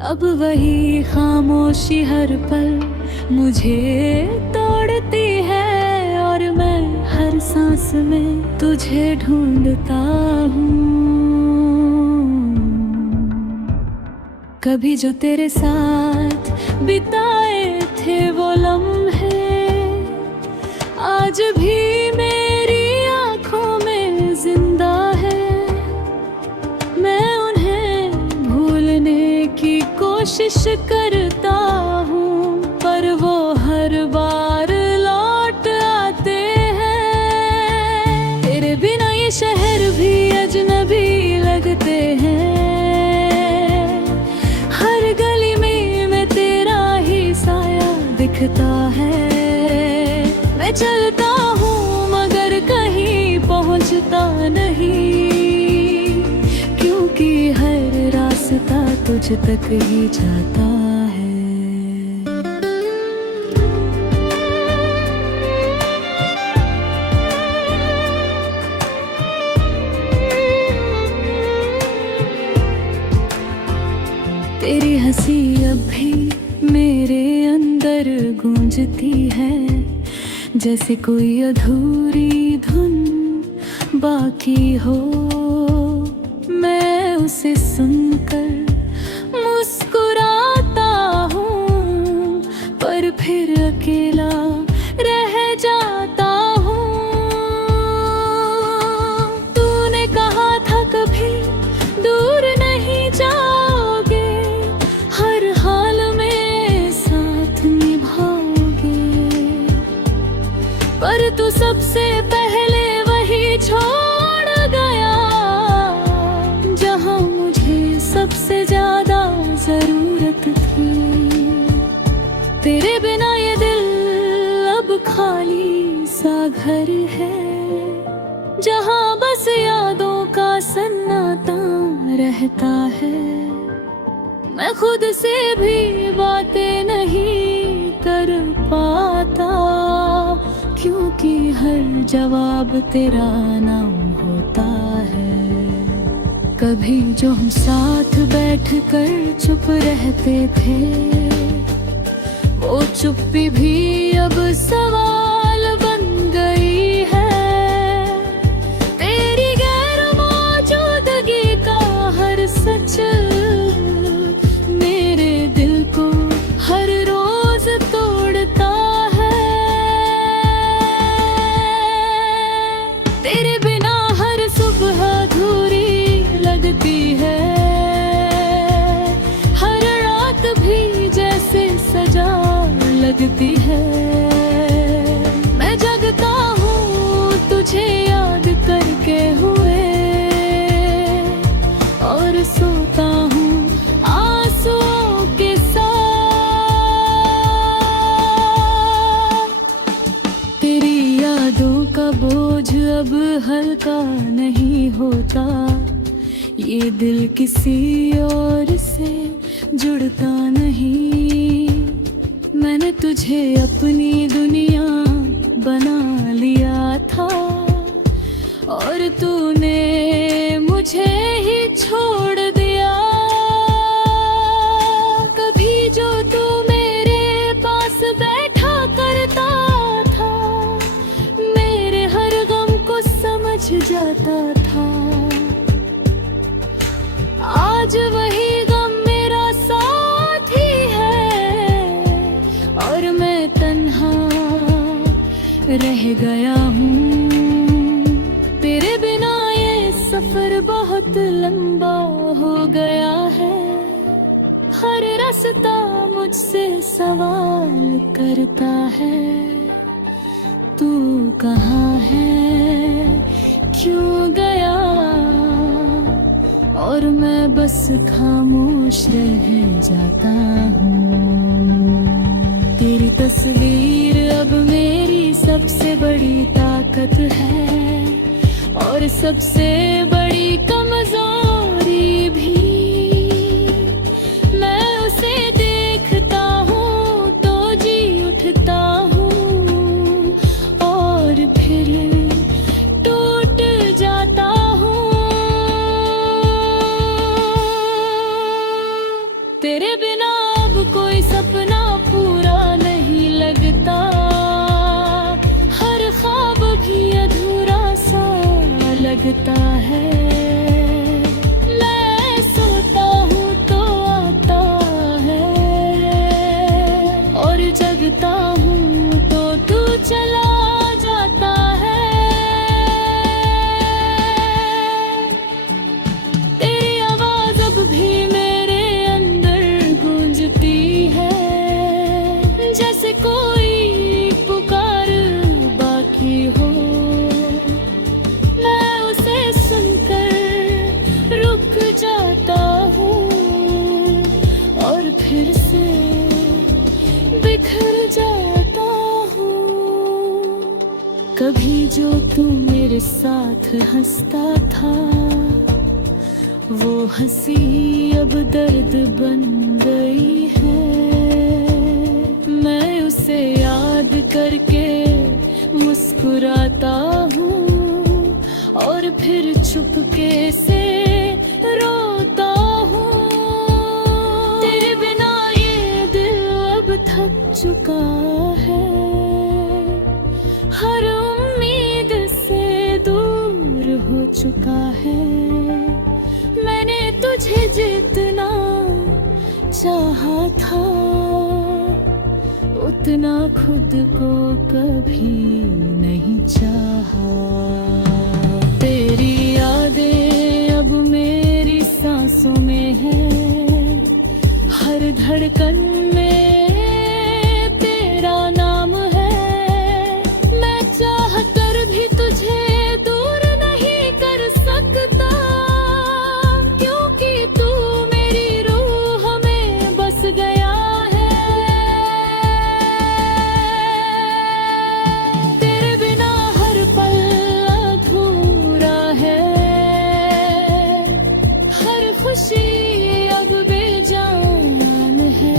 अब वही खामोशी हर पल मुझे तोड़ती है, और मैं हर सांस में तुझे ढूंढता हूँ। कभी जो तेरे साथ बिताए थे वो लम्हे आज भी मेरी आंखों में जिंदा है। मैं उन्हें भूलने की कोशिश करता हूँ, पर वो हर बार लौट आते हैं। तेरे बिना ये शहर भी अजनबी लगते हैं। हर गली में मैं तेरा ही साया दिखता है। मैं चलता हूँ मगर कहीं पहुँचता नहीं, क्योंकि हर रास्ता तुझ तक ही जाता है। तेरी हंसी अब भी मेरे अंदर गूंजती है, जैसे कोई अधूरी धुन बाकी हो। मैं उसे सुनकर मुस्कुराता हूँ, पर फिर अकेला रह जाता हूँ। तूने कहा था कभी दूर नहीं जाओगे, हर हाल में साथ निभाओगे, पर तू सबसे पहले वही छोड़ गया जहां मुझे सबसे ज्यादा जरूरत थी। तेरे बिना ये दिल अब खाली सा घर है, जहां बस यादों का सन्नाटा रहता है। मैं खुद से भी बातें नहीं कर पाता, क्योंकि हर जवाब तेरा नाम होता है। कभी जो हम साथ बैठकर चुप रहते थे, वो चुप्पी भी अब सवाल बन गई है। तेरी गैर मौजूदगी का हर सच मेरे दिल को हर रोज तोड़ता है। तेरे बिना हर सुबह अधूरी लगती है, हर रात भी जैसे सजा लगती है। मैं जगता हूँ तुझे याद करके हुए, और सोता हूँ आंसुओं के साथ। तेरी यादों का बोझ अब हल्का नहीं होता, ये दिल किसी और से जुड़ता नहीं। मैंने तुझे अपनी दुनिया बना लिया था, और तूने मुझे ही छोड़ दिया। कभी जो तू मेरे पास बैठा करता था, मेरे हर गम को समझ जाता था। आज वही गम मेरा साथी है, और मैं तन्हा रह गया हूँ। तेरे बिना ये सफर बहुत लंबा हो गया है। हर रास्ता मुझसे सवाल करता है, तू कहाँ है, क्यों गया? और मैं बस खामोश रह जाता हूँ। तेरी तस्वीर अब मेरी सबसे बड़ी ताकत है, और सबसे बड़ी कमजोरी भी। मैं उसे देखता हूँ तो जी उठता हूँ, और फिर टूट जाता हूँ। तेरे बिना अब कोई सपना पूरा नहीं लगता, हर ख्वाब भी अधूरा सा लगता है। मैं सोता हूँ तो आता है, और जगता हूँ तो तू चला जाता है। तेरी आवाज अब भी मेरे अंदर गूंजती है, जैसे कोई पुकार बाकी हो। मैं उसे सुनकर रुक जाता हूँ, और फिर से बिखर जाता हूँ। कभी जो तू मेरे साथ हंसता था, वो हंसी अब दर्द बन गई है। मैं उसे याद करके मुस्कुराता हूँ, और फिर चुपके से रोता हूँ। तेरे बिना ये दिल अब थक चुका है, हर उम्मीद से दूर हो चुका है। मैंने तुझे जितना चाहा था, उतना खुद को कभी नहीं चाहा। तेरी यादें अब मेरी सांसों में हैं, हर धड़कन में तेरा नाम है। मैं चाह कर भी तुझे दूर नहीं कर सकता, क्योंकि तू मेरी रूह में बस गया है। तेरे बिना हर पल अधूरा है, हर खुशी अब बेजान है।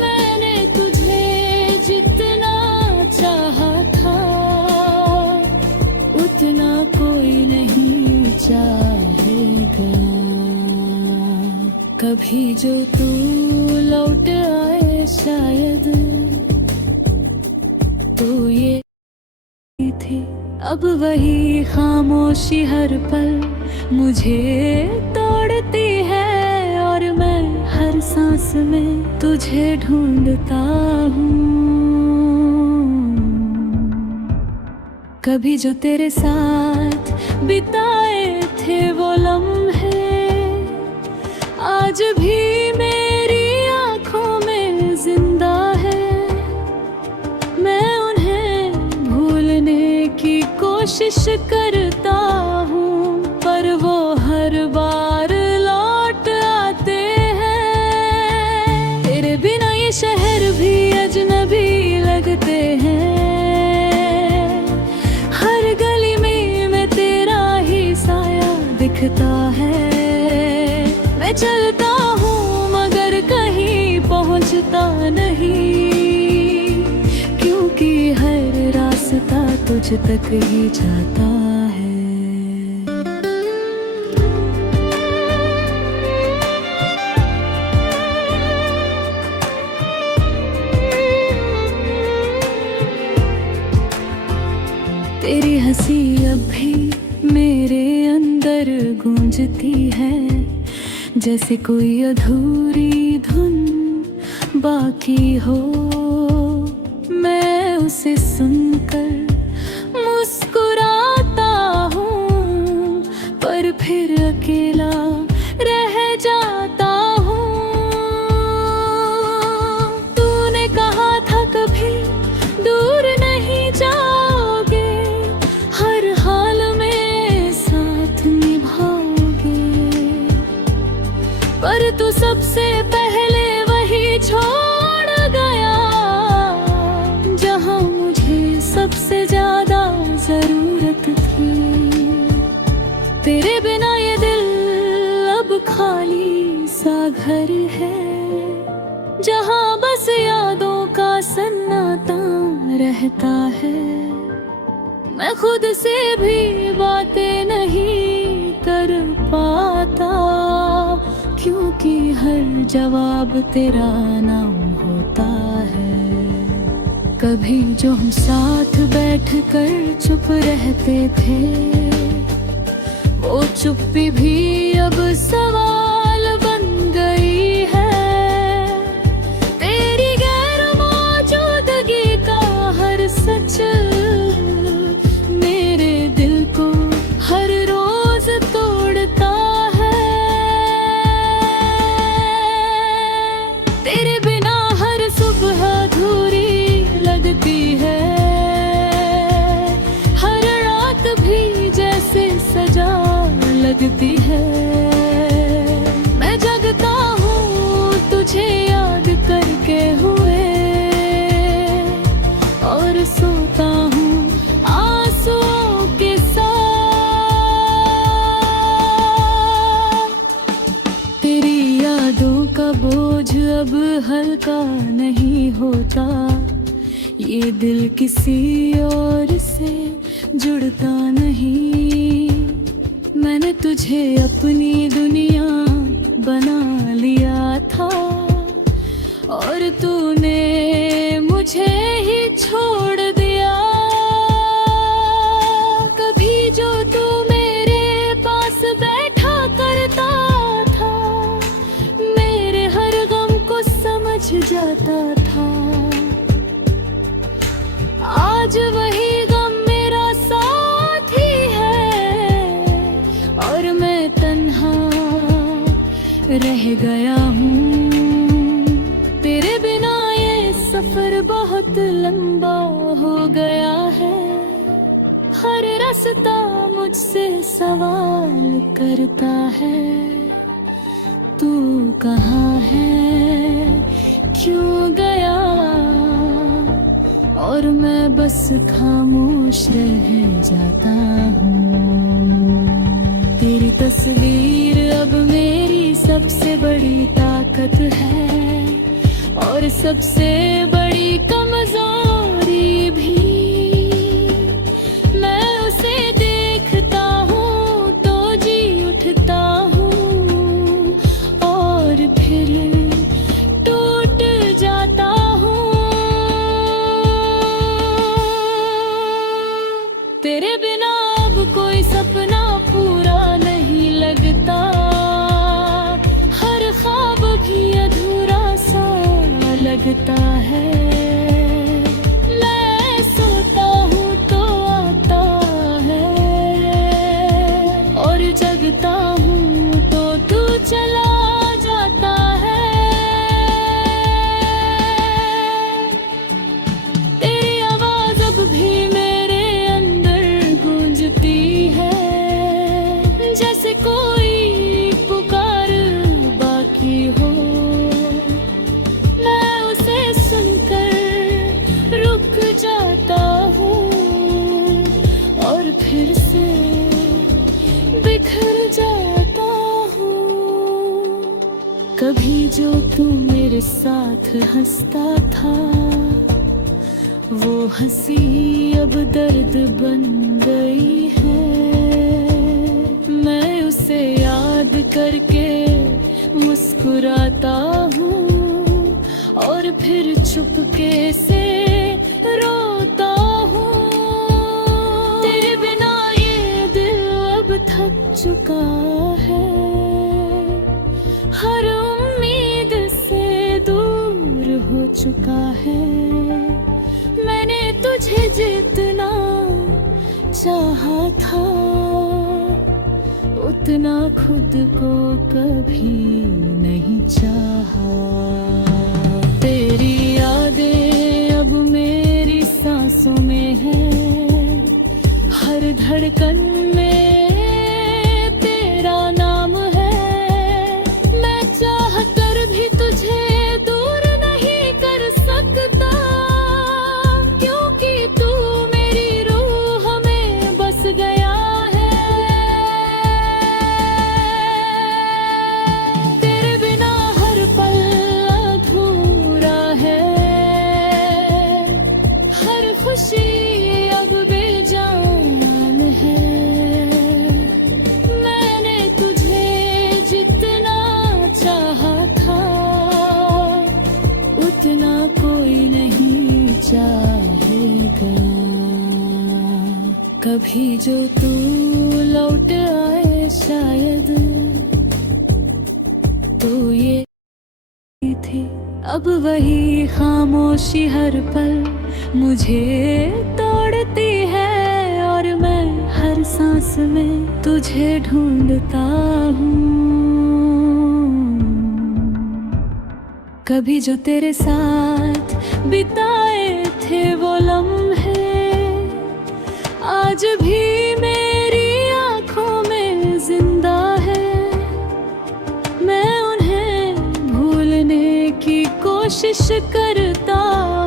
मैंने तुझे जितना चाहा था, उतना कोई नहीं चाहेगा। कभी जो तू लौट आए शायद, तो ये थी अब वही खामोशी हर पल मुझे तोड़ती है। और मैं हर सांस में तुझे ढूंढता हूँ। कभी जो तेरे साथ बिताए थे वो लम्हे, आज भी मेरी आंखों में जिंदा है। मैं उन्हें भूलने की कोशिश करता हूँ, पर वो हर बार लौट आते हैं। तेरे बिना ये शहर भी अजनबी लगते हैं, हर गली में तेरा ही साया दिखता है। मैं चलता हूँ मगर कहीं पहुँचता नहीं, क्योंकि हर रास्ता तुझ तक ही जाता है। तेरी हंसी अब भी मेरे अंदर गूंजती है, जैसे कोई अधूरी धुन बाकी हो। मैं उसे सुनकर मुस्कुराता हूँ, पर फिर अकेला रह जाता हूँ। तूने कहा था कभी दूर नहीं जाओगे, हर हाल में साथ निभाओगे, पर तू सबसे पहले वही छोड़ गया, जहाँ मुझे सबसे ज्यादा जरूरत थी। तेरे बिना ये दिल अब खाली सा घर है, जहाँ बस यादों का सन्नाटा रहता है। मैं खुद से भी बातें नहीं कर पाता, क्योंकि की हर जवाब तेरा नाम होता है। कभी जो हम साथ बैठ कर चुप रहते थे, वो चुप्पी भी अब सवाल बन गई है। तेरी गैर मौजूदगी का हर सच मेरे दिल को हर रोज तोड़ता है। तेरे बिना हर सुबह अधूरी लगती है, हर रात भी जैसे सजा लगती है। मैं जगता हूँ तुझे याद करके हुए, और सोता हूँ आंसुओं के साथ। तेरी यादों का बोझ अब हल्का नहीं होता, ये दिल किसी और से जुड़ता नहीं। मैंने तुझे अपनी दुनिया बना लिया था, और तूने मुझे ही छोड़ दिया। कभी जो तू मेरे पास बैठा करता था, मेरे हर गम को समझ जाता था। आज वही गम मेरा साथी है, और मैं तन्हा रह गया हूँ। तेरे बिना ये सफर बहुत लंबा हो गया है। हर रास्ता मुझसे सवाल करता है, तू कहाँ है, क्यों गया? और मैं बस खामोश रह जाता हूँ। तेरी तस्वीर अब मेरी सबसे बड़ी ताकत है, और सबसे बड़ी कमजोरी भी। मैं उसे देखता हूँ तो जी उठता हूँ, और फिर टूट जाता हूँ। तेरे बिना अब कोई सपना पूरा नहीं लगता, हर ख्वाब भी अधूरा सा लगता है। मैं सोता हूँ तो आता है, और जगता हूँ तो तू चला जाता है। तेरी आवाज अब भी मेरे अंदर गूंजती है, जैसे कोई पुकार बाकी हो। मैं उसे सुनकर रुक जाता हूँ, और फिर से बिखर जाता हूँ। कभी जो तू मेरे साथ हंसता था, वो हंसी अब दर्द बन गई है। मैं उसे याद करके मुस्कुराता हूँ, और फिर चुपके से रोता हूँ। तेरे बिना ये दिल अब थक चुका है, हर उम्मीद से दूर हो चुका है। मैंने तुझे जितना चाहा था, उतना खुद को कभी नहीं चाहा। तेरी यादें अब मेरी सांसों में है, हर धड़कन में तेरा नाम है। मैं चाह कर भी तुझे दूर नहीं कर सकता, क्योंकि तू मेरी रूह में बस गया है। तेरे बिना हर पल अधूरा है, हर खुशी अब बेजान है। कभी जो तू लौट आए शायद, तो ये थी अब वही खामोशी हर पल मुझे तोड़ती है, और मैं हर सांस में तुझे ढूंढता हूँ। कभी जो तेरे साथ बिताए थे वो लम्हे आज भी मेरी आंखों में जिंदा है। मैं उन्हें भूलने की कोशिश करता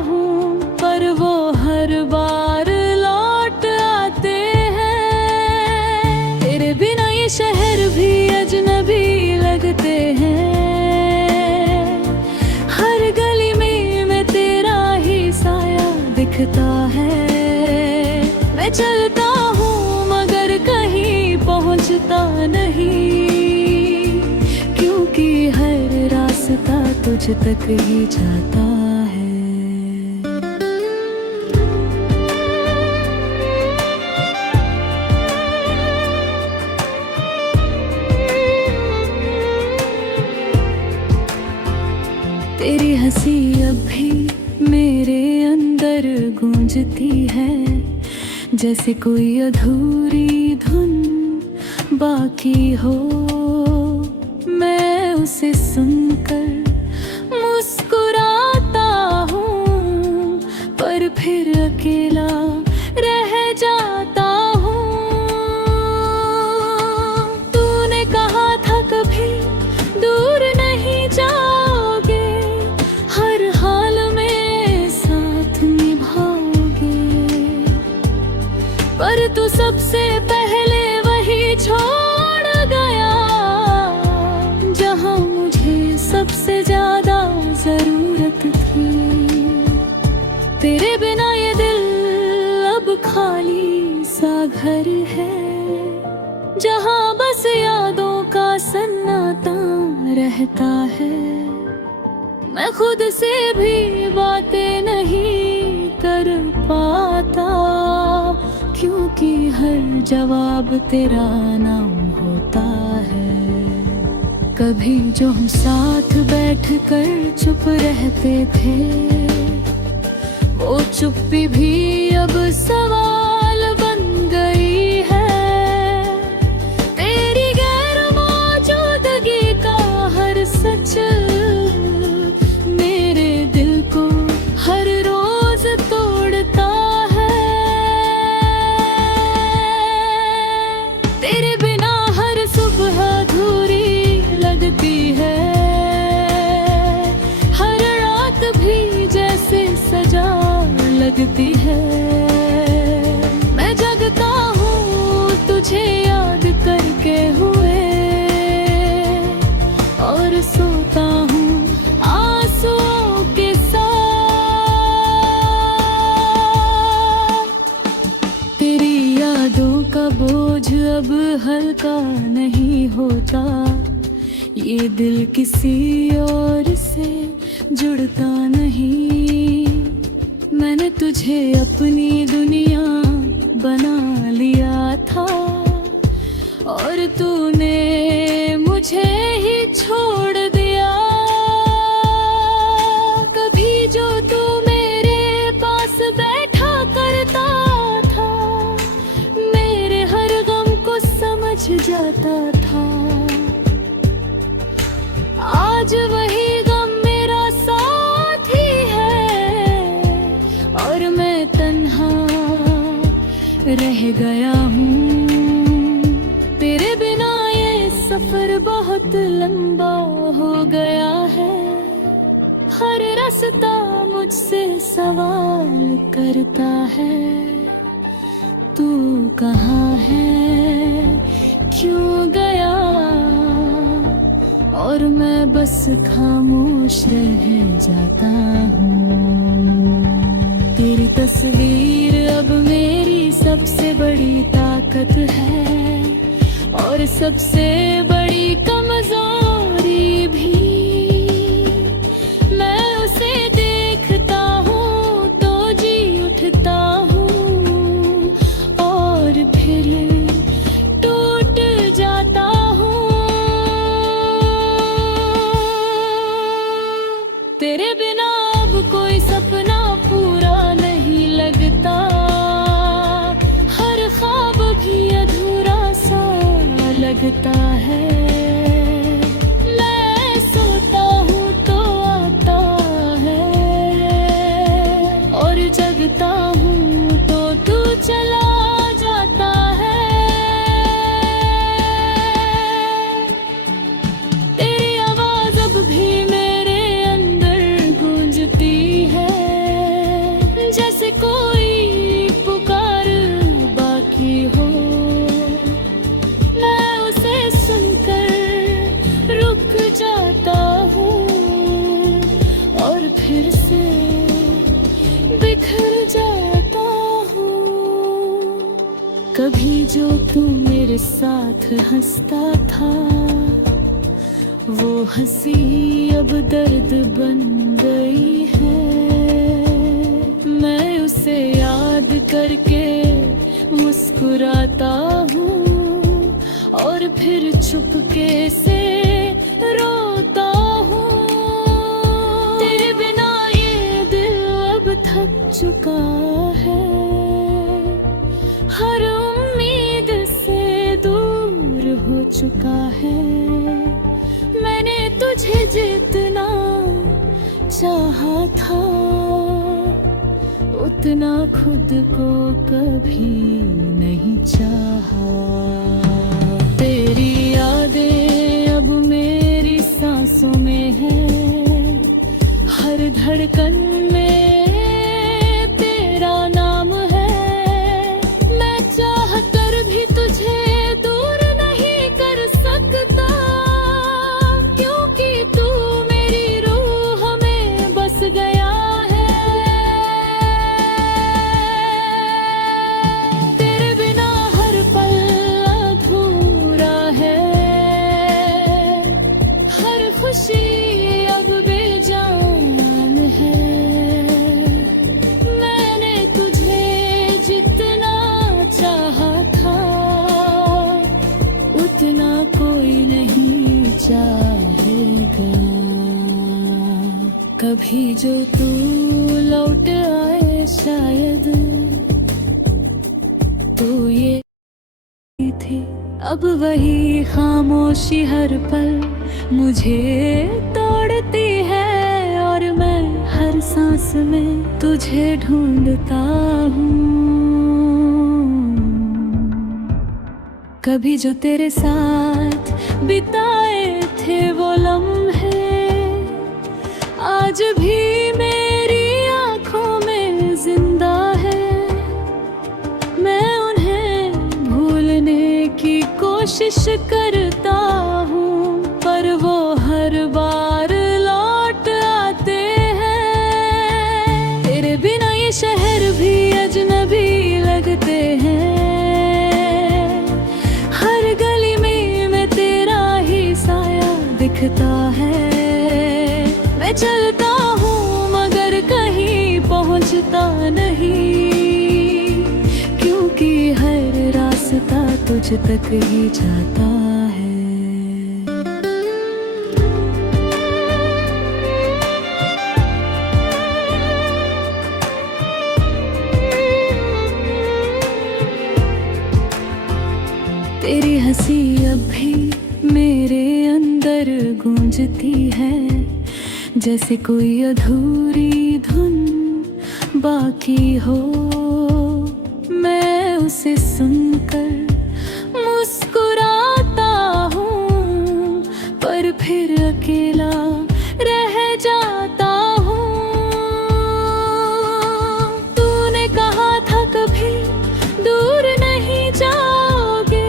हूँ, पर वो हर बार लौट आते हैं। तेरे बिना ये शहर भी अजनबी लगते हैं, हर गली में मैं तेरा ही साया दिखता है। मैं चलता हूँ मगर कहीं पहुँचता नहीं, क्योंकि हर रास्ता तुझ तक ही जाता है। तेरी हंसी अब भी मेरे अंदर गूंजती है, जैसे कोई अधूरी धुन बाकी हो। मैं उसे सुनकर मुस्कुराता हूँ, पर फिर अकेला रह जाता हूँ। तूने कहा था कभी दूर नहीं जाओगे, हर हाल में साथ निभाओगे, पर तू सबसे पहले वही छोड़ गया जहाँ मुझे सबसे ज्यादा जरूरत थी। तेरे बिना ये दिल अब खाली सा घर है, जहाँ बस यादों का सन्नाटा रहता है। मैं खुद से भी बातें नहीं कर पाता, क्योंकि हर जवाब तेरा नाम होता है। कभी जो हम साथ बैठकर चुप रहते थे, वो चुप्पी भी अब सवाल बन गई है। तेरी गैर मौजूदगी का हर सच मेरे दिल को हर रोज तोड़ता है। तेरे बिना हर सुबह अधूरी लगती है, हर रात भी जैसे सजा लगती है। मैं जगता हूँ तुझे याद करके हुए, और सोता हूँ आंसुओं के साथ। तेरी यादों का बोझ अब हल्का नहीं होता, ये दिल किसी और से जुड़ता नहीं। मैंने तुझे अपनी दुनिया बना लिया था, और तूने मुझे ही छोड़ दिया। कभी जो तू मेरे पास बैठा करता था, मेरे हर गम को समझ जाता था। आज वही गम मेरा साथी है, और मैं तन्हा रह गया हूँ। तेरे बिना ये सफर बहुत लंबा हो गया है, हर रास्ता मुझसे सवाल करता है। तू कहाँ है, क्यों गया, और मैं बस खामोश रह जाता हूँ। तेरी तस्वीर अब मेरी सबसे बड़ी ताकत है, और सबसे बड़ी कमजोरी भी। मैं उसे देखता हूँ तो जी उठता हूँ, और फिर से बिखर जाता हूँ। कभी जो तू मेरे साथ हंसता था, वो हंसी अब दर्द बन गई है। मैं उसे याद करके मुस्कुराता हूँ और फिर चुपके से रोता हूँ। तेरे बिना ये दिल अब थक चुका है, हर उम्मीद से दूर हो चुका है। मैंने तुझे जितना चाहा था, उतना खुद को कभी नहीं चाहा। तेरी यादें अब मेरी सांसों में है, हर धड़कन में तेरा नाम है। मैं चाह कर भी तुझे दूर नहीं कर सकता, क्योंकि तू मेरी रूह में बस गया है। तेरे बिना हर पल अधूरा है, हर खुशी अब बेजान है। मैंने तुझे जितना चाहा था, उतना कोई नहीं चाहेगा। कभी जो तू लौट आए शायद, तो ये थी अब वही खामोशी हर पल मुझे तोड़ती है। और मैं हर सांस में तुझे ढूंढता हूँ। कभी जो तेरे साथ बिताए थे वो लम्हे, आज भी मेरी आंखों में जिंदा है। मैं उन्हें भूलने की कोशिश करता हूँ, पर वो हर बार लौट आते हैं। तेरे बिना ये शहर भी अजनबी लगते हैं, हर गली में तेरा ही साया दिखता है। मैं चलता हूँ मगर कहीं पहुँचता नहीं, क्योंकि हर रास्ता तुझ तक ही जाता है। तेरी हंसी अब भी मेरे अंदर गूंजती है, जैसे कोई अधूरी धुन बाकी हो। मैं उसे सुनकर मुस्कुराता हूँ, पर फिर अकेला रह जाता हूँ। तूने कहा था कभी दूर नहीं जाओगे,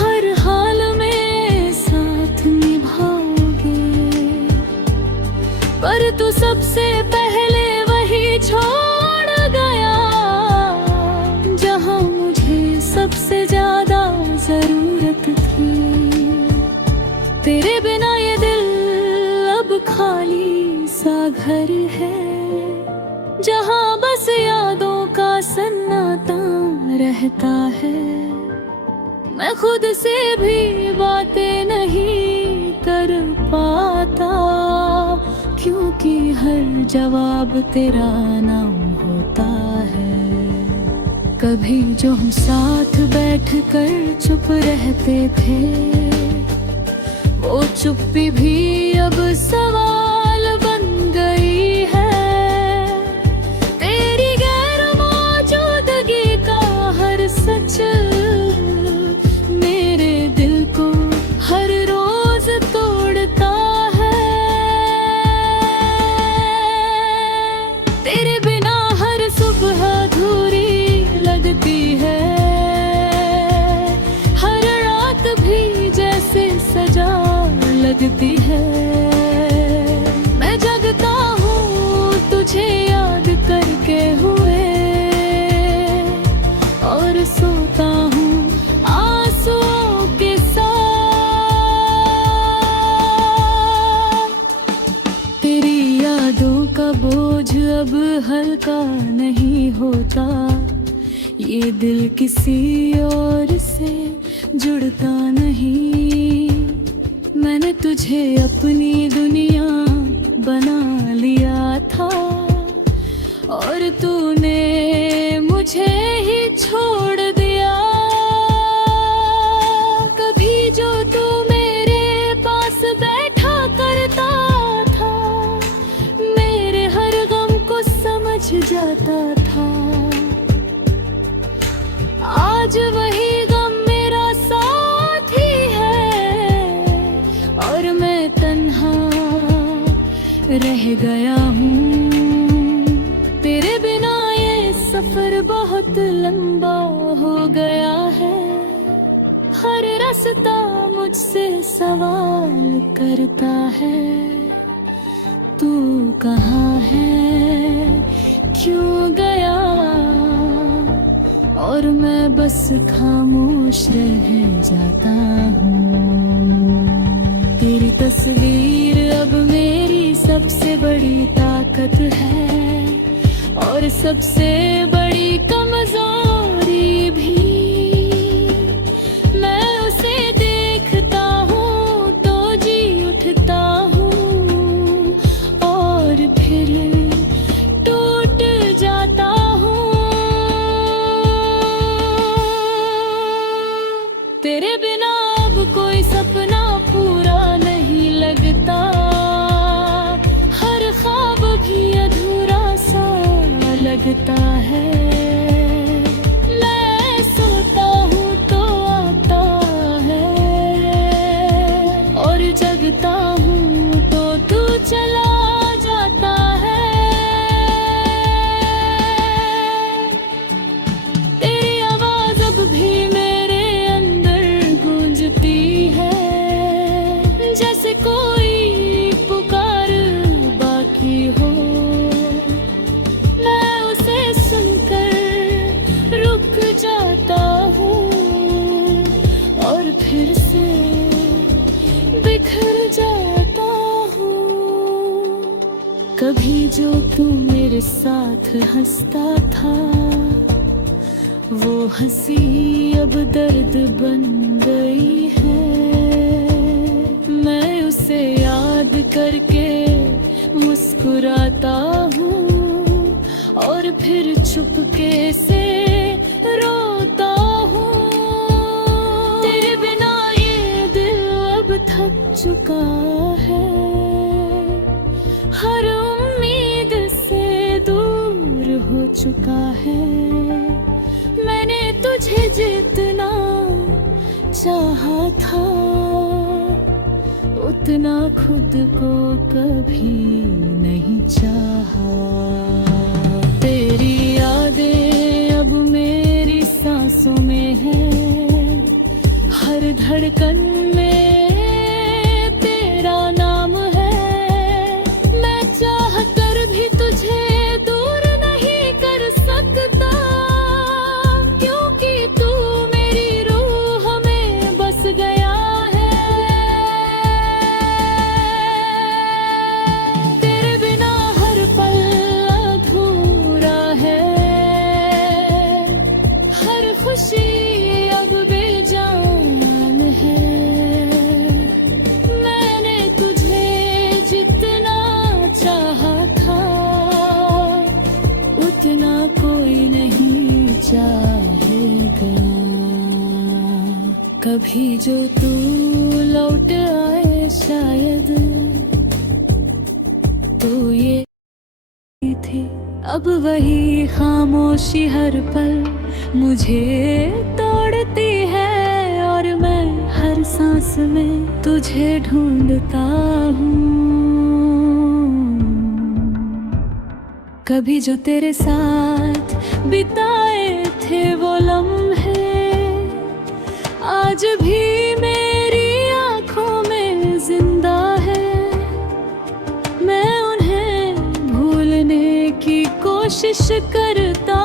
हर हाल में साथ निभाओगे, पर तू सबसे पहले वही छोड़ गया, जहाँ मुझे सबसे ज्यादा जरूरत थी। तेरे बिना ये दिल अब खाली सा घर है, जहाँ बस यादों का सन्नाटा रहता है। मैं खुद से भी बातें नहीं कर पाता, क्योंकि हर जवाब तेरा नाम होता है। कभी जो हम साथ बैठकर चुप रहते थे, वो चुप्पी भी अब सवाल बन गई है। तेरी गैर मौजूदगी का हर सच मेरे दिल को हर रोज तोड़ता है। तेरे बिना हर सुबह अधूरी लगती है, हर रात भी जैसे सजा लगती है। मैं जगता हूँ बोझ अब हल्का नहीं होता, ये दिल किसी और से जुड़ता नहीं। मैंने तुझे अपनी दुनिया बना लिया था और तूने मुझे ही छोड़ दिया। कभी जो तू मेरे पास बैठा करता था, मेरे हर गम को समझ जाता था। आज वही गम मेरा साथी है और मैं तन्हा रह गया हूँ। तेरे बिना ये सफर बहुत लंबा हो गया है। हर रास्ता मुझसे सवाल करता है, तू कहाँ है, क्यों गया? और मैं बस खामोश रह जाता हूँ। तेरी तस्वीर अब मेरी सबसे बड़ी ताकत है और सबसे बड़ी कमजोरी भी। मैं उसे देखता हूँ तो जी उठता हूँ और फिर टूट जाता हूँ। तेरे बिना अब कोई सपना पूरा नहीं लगता, हर ख्वाब भी अधूरा सा लगता है। मैं सोता हूँ तो आता है और जगता हूँ तो तू चला जाता है। तेरी आवाज अब भी मेरे अंदर गूंजती है, जैसे कोई पुकार बाकी हो। मैं उसे सुनकर रुक जाता हूँ और फिर से बिखर जाता हूँ। कभी जो तू मेरे साथ हंसता था, वो हंसी अब दर्द बन गई है। मैं उसे याद करके मुस्कुराता हूँ और फिर चुपके से रोता हूँ। तेरे बिना ये दिल अब थक चुका है, हर उम्मीद से दूर हो चुका है। मैंने तुझे जितना चाहा था, उतना खुद को कभी नहीं चाहा। तेरी यादें अब मेरी सांसों में हैं, हर धड़कन में तेरा नाम है। मैं चाह कर भी तुझे दूर नहीं कर सकता, क्योंकि तू मेरी रूह में बस गया है। तेरे बिना हर पल अधूरा है, हर खुशी अब बेजान है। मैंने तुझे जितना चाहा था, उतना कोई नहीं चाहेगा। कभी जो तू लौट आए शायद, तो ये थी अब वही खामोशी हर पल मुझे तोड़ती है और मैं हर सांस में तुझे ढूंढता हूँ। कभी जो तेरे साथ बिताए थे वो लम्हे आज भी मेरी आंखों में जिंदा है। मैं उन्हें भूलने की कोशिश करता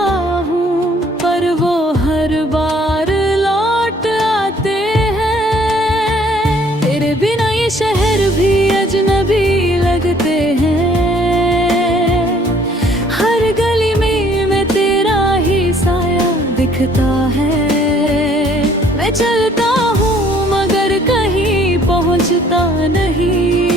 हूँ, पर वो हर बार लौट आते हैं। तेरे बिना ये शहर भी अजनबी लगते हैं, दिखता है। मैं चलता हूँ मगर कहीं पहुँचता नहीं।